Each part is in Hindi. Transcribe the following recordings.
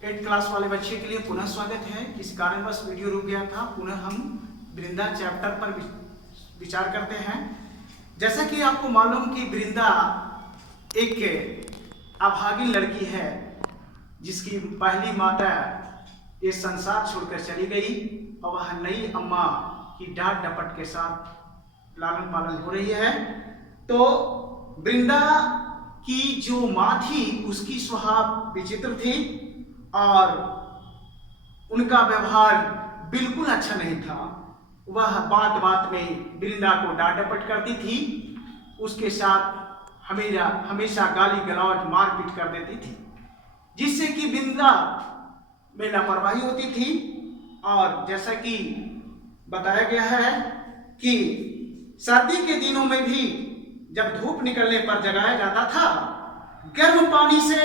8 क्लास वाले बच्चे के लिए पुनः स्वागत है। इस कारणवश वीडियो रुक गया था। पुनः हम वृंदा चैप्टर पर विचार करते हैं। जैसा कि आपको मालूम कि वृंदा एक अभागिन लड़की है जिसकी पहली माता ये संसार छोड़कर चली गई और वह नई अम्मा की डांट डपट के साथ लालन पालन हो रही है। तो वृंदा की जो माँ थी उसकी स्वभाव विचित्र थी और उनका व्यवहार बिल्कुल अच्छा नहीं था। वह बात बात में वृंदा को डांट डपट करती थी, उसके साथ हमेशा गाली गलौज मारपीट कर देती थी, जिससे कि वृंदा में लापरवाही होती थी। और जैसा कि बताया गया है कि सर्दी के दिनों में भी जब धूप निकलने पर जगाया जाता था, गर्म पानी से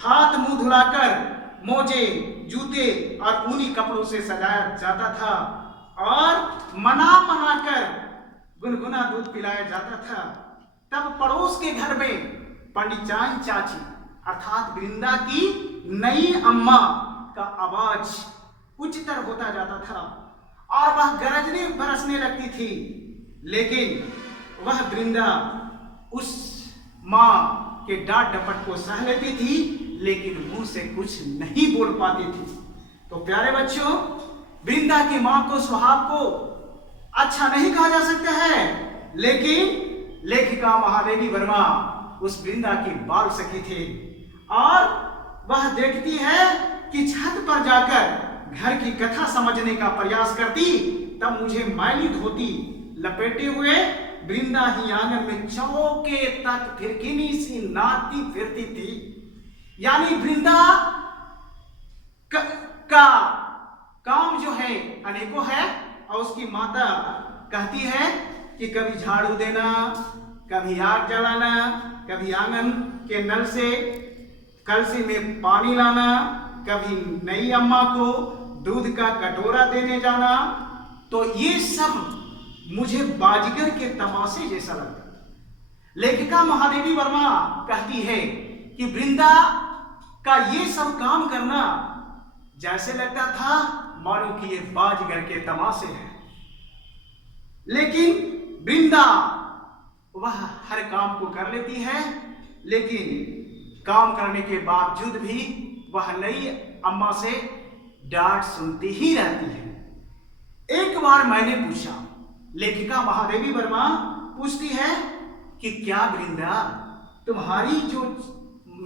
हाथ मुंह धुलाकर मोजे जूते और ऊनी कपड़ों से सजाया जाता था और मना कर गुनगुना दूध पिलाया जाता था। तब पड़ोस के घर में पंडिचान चाची अर्थात वृंदा की नई अम्मा का आवाज उच्चतर होता जाता था और वह गरजने बरसने लगती थी, लेकिन वह वृंदा उस माँ के डांट डपट को सह लेती थी, लेकिन मुंह से कुछ नहीं बोल पाती थी। तो प्यारे बच्चों, वृंदा की माँ को स्वभाव को अच्छा नहीं कहा जा सकता है, लेकिन लेखिका महादेवी वर्मा उस वृंदा की बाल सखी थी और वह देखती है कि छत पर जाकर घर की कथा समझने का प्रयास करती, तब मुझे मैली धोती लपेटे हुए वृंदा ही आंगन में चौके तक फिरकिनी सी नाचती फिरती थी। यानी वृंदा का काम जो है अनेकों है और उसकी माता कहती है कि कभी झाड़ू देना, कभी आग जलाना, कभी आंगन के नल से कलसी में पानी लाना, कभी नई अम्मा को दूध का कटोरा देने जाना। तो ये सब मुझे बाजीगर के तमाशे जैसा लगता। लेखिका महादेवी वर्मा कहती है कि वृंदा का ये सब काम करना जैसे लगता था मानो कि ये बाजीगर के तमाशे हैं। लेकिन वृंदा वह हर काम को कर लेती है, लेकिन काम करने के बावजूद भी वह नई अम्मा से डांट सुनती ही रहती है। एक बार मैंने पूछा, लेखिका महादेवी वर्मा पूछती है कि क्या वृंदा तुम्हारी जो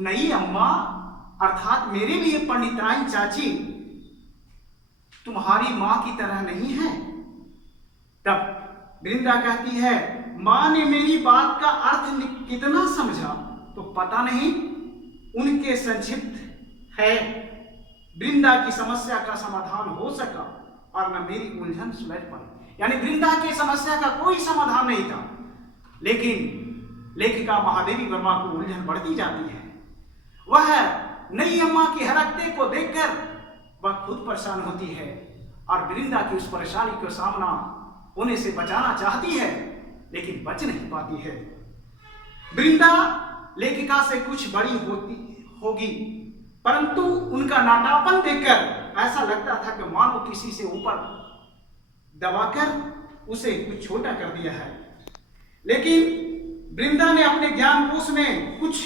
नई अम्मा अर्थात मेरे लिए पंडिताई चाची तुम्हारी मां की तरह नहीं है? तब वृंदा कहती है, मां ने मेरी बात का अर्थ कितना समझा तो पता नहीं। उनके संक्षिप्त है वृंदा की समस्या का समाधान हो सका और न मेरी उलझन सुलझ पाई। यानी वृंदा की समस्या का कोई समाधान नहीं था, लेकिन लेखिका महादेवी वर्मा को उलझन बढ़ती जाती है। वह नई अम्मा की हरकते को देखकर वह खुद परेशान होती है और वृंदा की उस परेशानी का सामना होने से बचाना चाहती है, लेकिन बच नहीं पाती है। वृंदा लेखिका से कुछ बड़ी होगी, परंतु उनका नाटापन देखकर ऐसा लगता था कि मानो किसी से ऊपर दबाकर उसे कुछ छोटा कर दिया है। लेकिन वृंदा ने अपने ज्ञान कोश में कुछ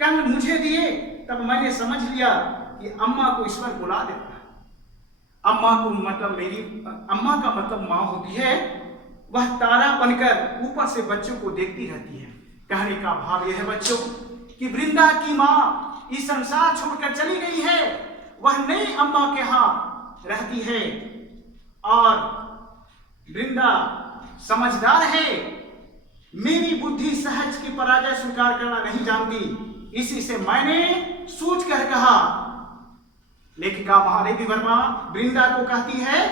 कण मुझे दिए, तब मैंने समझ लिया कि अम्मा को ईश्वर बुला देता है। अम्मा का मतलब माँ होती है। वह तारा बनकर ऊपर से बच्चों को देखती रहती है। कहने का भाव यह है बच्चों कि वृंदा की माँ इस संसार छोड़कर चली गई है, वह नई अम्मा के यहाँ रहती है और वृंदा समझदार है। मेरी बुद्धि सहज की पराजय स्वीकार करना नहीं जानती, इसी से मैंने सोच कर कहा। लेखिका महादेवी वर्मा वृंदा को कहती है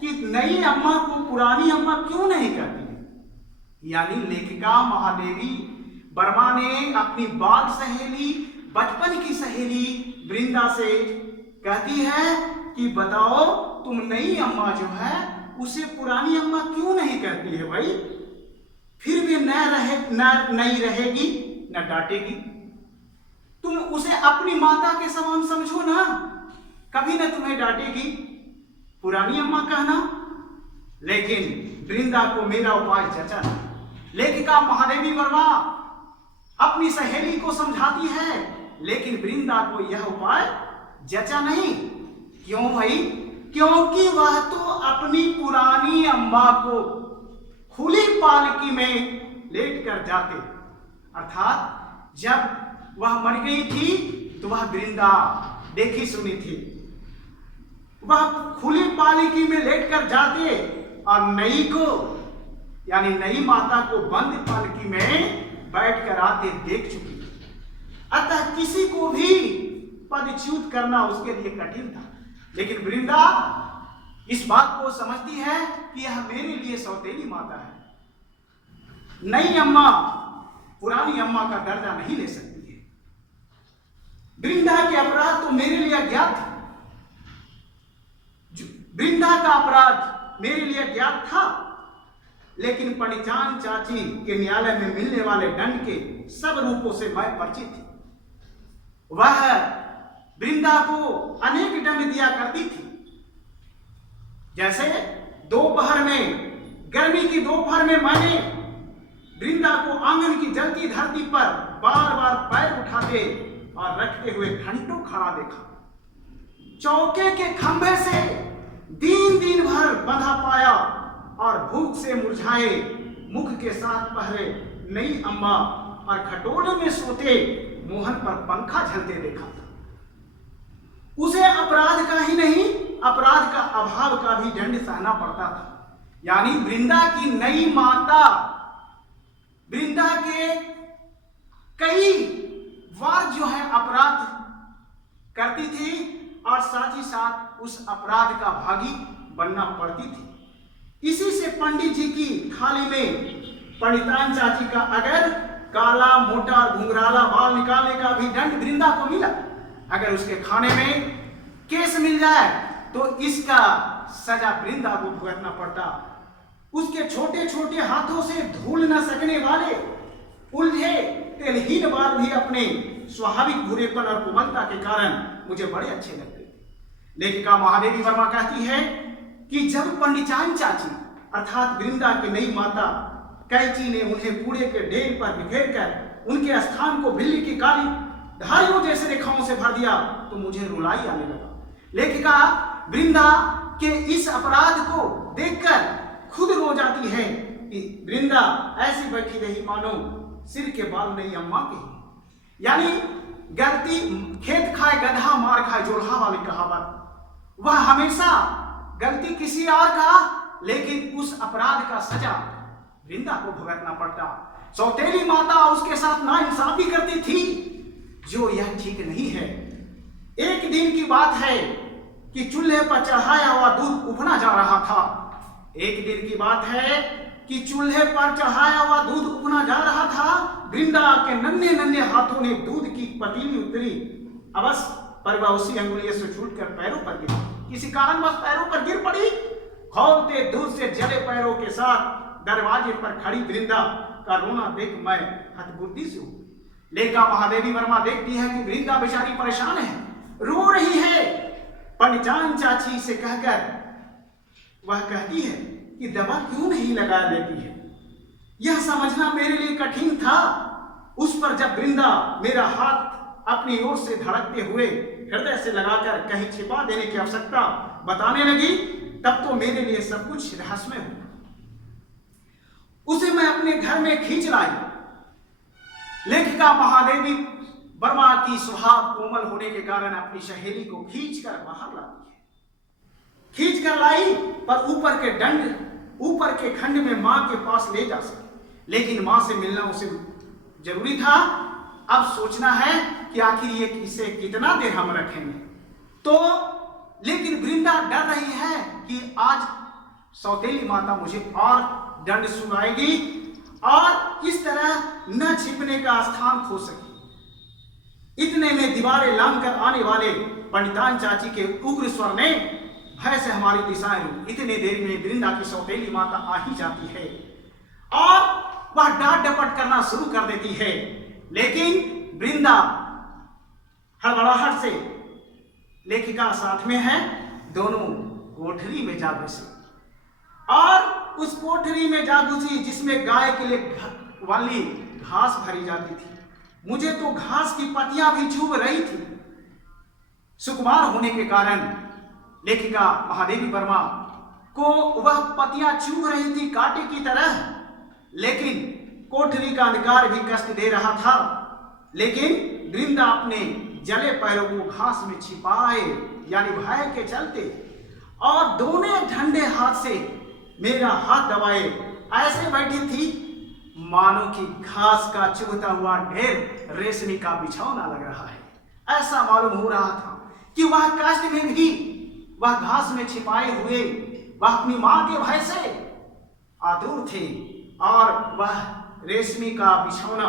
कि नई अम्मा को पुरानी अम्मा क्यों नहीं कहती। यानी लेखिका महादेवी वर्मा ने अपनी बाल सहेली, बचपन की सहेली वृंदा से कहती है कि बताओ तुम नई अम्मा जो है उसे पुरानी अम्मा क्यों नहीं कहती है भाई? फिर भी नई रहेगी न डांटेगी। तुम उसे अपनी माता के समान समझो ना। कभी न तुम्हें डांटेगी पुरानी अम्मा कहना। लेकिन वृंदा को मेरा उपाय जचा नहीं। लेखिका महादेवी वर्मा अपनी सहेली को समझाती है, लेकिन वृंदा को यह उपाय जचा नहीं। क्यों भाई? क्योंकि वह तो अपनी पुरानी अम्मा को खुली पालकी में लेट कर जाते, अर्थात जब वह मर गई थी तो वह वृंदा देखी सुनी थी। वह खुली पालकी में लेट कर जाते और नई को यानी नई माता को बंद पालकी में बैठ कर आते देख चुकी। अतः किसी को भी पदच्युत करना उसके लिए कठिन था। लेकिन वृंदा इस बात को समझती है कि यह मेरे लिए सौतेली माता है। नई अम्मा पुरानी अम्मा का दर्जा नहीं ले सकती है। वृंदा के अपराध तो मेरे लिए अज्ञात थे। वृंदा का अपराध मेरे लिए ज्ञात था, लेकिन पंडितान चाची के न्यायालय में मिलने वाले दंड के सब रूपों से मैं परिचित थी। वह वृंदा को अनेक दंड दिया करती थी। जैसे दोपहर में, गर्मी की दोपहर में मैंने वृंदा को आंगन की जलती धरती पर बार बार पैर उठाते और रखते हुए घंटों खड़ा देखा। चौके के खंभे से दिन भर बंधा पाया और भूख से मुरझाए मुख के साथ पहरे नई अम्मा और खटोले में सोते मोहन पर पंखा झलते देखा था। उसे अपराध का ही नहीं, अपराध का अभाव का भी दंड सहना पड़ता था। यानी वृंदा की नई माता वृंदा के कई बार जो है अपराध करती थी और साथ ही साथ उस अपराध का भागी बनना पड़ती थी। इसी से पंडित जी की थाली में पंडितान चाची का अगर काला मोटा घुंघराला बाल निकालने का भी दंड वृंदा को मिला। अगर उसके खाने में केस मिल जाए तो इसका सजा वृंदा को भुगतना पड़ता। उसके छोटे छोटे हाथों से धूल न सकने वाले उलझे तेलहीन बाल भी अपने स्वाभाविक बुरेपन और कोमलता के कारण मुझे बड़े अच्छे लगते थे। लेखिका महादेवी वर्मा कहती है कि जब पंडितान चाची अर्थात वृंदा की नई माता कैची ने उन्हें कूड़े के ढेर पर बिखेर कर उनके स्थान को बिल्ली की काली धारियों जैसे रेखाओं से भर दिया तो मुझे रुलाई आने लगा। लेखिका वृंदा के इस अपराध को देखकर खुद रो जाती है कि वृंदा ऐसी बैठी रही मानो सिर के बाल नई अम्मा के। यानी गलती खेत खाए गधा मार खाए जोल्हा वाली कहावत। वह हमेशा गलती किसी और का, लेकिन उस अपराध का सजा वृंदा को भुगतना पड़ता। सौतेली माता उसके साथ नाइंसाफी करती थी, जो यह ठीक नहीं है। एक दिन की बात है कि चूल्हे पर चढ़ाया हुआ दूध उफना जा रहा था। एक दिन की बात है कि चूल्हे पर चढ़ाया हुआ दूध उफना जा रहा था। वृंदा के नन्हे नन्हे हाथों ने दूध की पतीली उतरी, अवश्य पर वह उसी अंगुलियों से छूटकर पैरों पर गिरी। किसी कारणवश पैरों पर गिर पड़ी। खौलते दूध से जले पैरों के साथ दरवाजे पर खड़ी वृंदा का रोना देख मैं हतबुद्धि से हूं। लेखिका महादेवी वर्मा देखती है कि वृंदा बेचारी परेशान है, रो रही है। पंडितान चाची से कहकर वह कहती है कि दवा क्यों नहीं लगा लेती है। यह समझना मेरे लिए कठिन था। उस पर जब वृंदा मेरा हाथ अपनी ओर से धड़कते हुए हृदय से लगाकर कहीं छिपा देने की आवश्यकता बताने लगी, तब तो मेरे लिए सब कुछ रहस्यमय हुआ। उसे मैं अपने घर में खींच लाई। लेखिका महादेवी वर्मा की स्वभाव कोमल होने के कारण अपनी सहेली को खींचकर बाहर लाती है। खींच कर लाई पर ऊपर के खंड में मां के पास ले जा सके, लेकिन मां से मिलना उसे जरूरी था। अब सोचना है कि आखिर ये इसे कितना देर हम रखेंगे। तो लेकिन वृंदा डर रही है कि आज सौतेली माता मुझे और दंड सुनाएगी और इस तरह न छिपने का स्थान खो सके। इतने में दीवारें लांघकर आने वाले पंडितान चाची के उग्र स्वर ने भय से हमारी दिशाएं रुकी। इतने देर में वृंदा की सौतेली माता आ ही जाती है और वह डांट डपट करना शुरू कर देती है। लेकिन वृंदा हड़बड़ाहट से लेखिका साथ में है, दोनों कोठरी में जा घुसी और उस कोठरी में जा घुसी जिसमें गाय के लिए वाली घास भरी जाती थी। मुझे तो घास की पत्तियां भी चुभ रही थी। सुकुमार होने के कारण लेखिका महादेवी वर्मा को वह पत्तियां चुभ रही थी कांटे की तरह, लेकिन कोठरी का अंधकार भी कष्ट दे रहा था। लेकिन वृंदा अपने जले पैरों को घास में छिपाए, यानी भय के चलते, और दोनों ठंडे हाथ से मेरा हाथ दबाए ऐसे बैठी थी मानो कि घास का चुभता हुआ ढेर रेशमी का बिछौना लग रहा है। ऐसा मालूम हो रहा था कि वह कष्ट में भी वह घास में छिपाए हुए वह अपनी मां के भय से आतुर थे, और वह रेशमी का बिछौना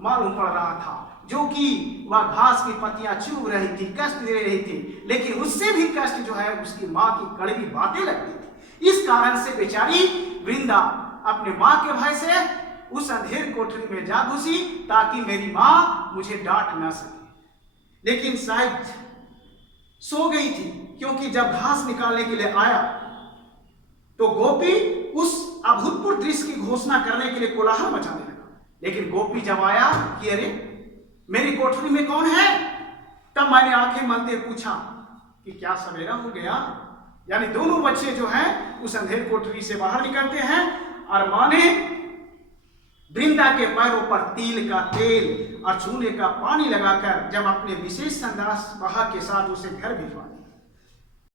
मालूम पड़ रहा था जो कि वह घास की पत्तियां चुभ रही थी, कष्ट दे रही थी, लेकिन उससे भी कष्ट जो है उसकी मां की कड़वी बातें लगती थी। इस कारण से बेचारी वृंदा अपने मां के भय से उस अंधेर कोठरी में जा घुसी ताकि मेरी मां मुझे डांट ना सके। लेकिन शायद सो गई थी, क्योंकि जब घास निकालने के लिए आया तो गोपी उस अभूतपूर्व दृश्य की घोषणा करने के लिए कोलाहल मचाने लगा। लेकिन गोपी जब आया कि अरे मेरी कोठरी में कौन है, तब मैंने आंखें मलते पूछा कि क्या सवेरा हो गया। यानी दोनों बच्चे जो हैं उस अंधेर कोठरी से बाहर निकलते हैं और मां ने वृंदा के पैरों पर तिल का तेल और चूने का पानी लगाकर जब अपने विशेष संदास बहा के साथ उसे घर भिजवा दिया।